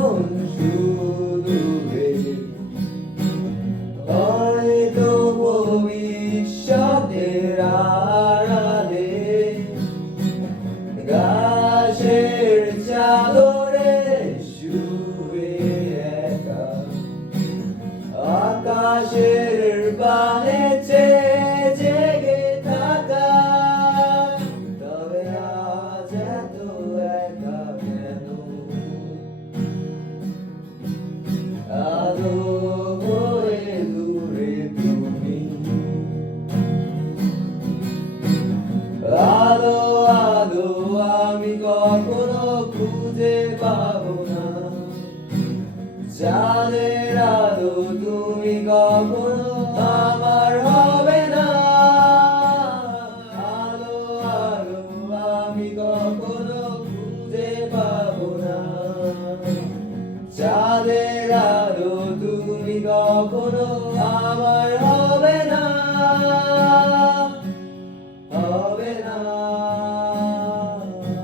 মন সুদূরে, হয়তো ভবিষ্যতের আড়ালে গাছের চাদরে শুয়ে একা, আকাশের বানে চেয়ে জেগে থাকা। তবে আজ এত একা কেন? আলো হয়ে দূরে তুমি, আলো আলো আমি কখনো খুঁজে পাবো না। চাঁদের আলো তুমি কখনো আমার হবে না। আলো আলো আমি কখনো খুঁজে পাবো না। চাঁদের আলো তুমি কখনো আমার হবে না।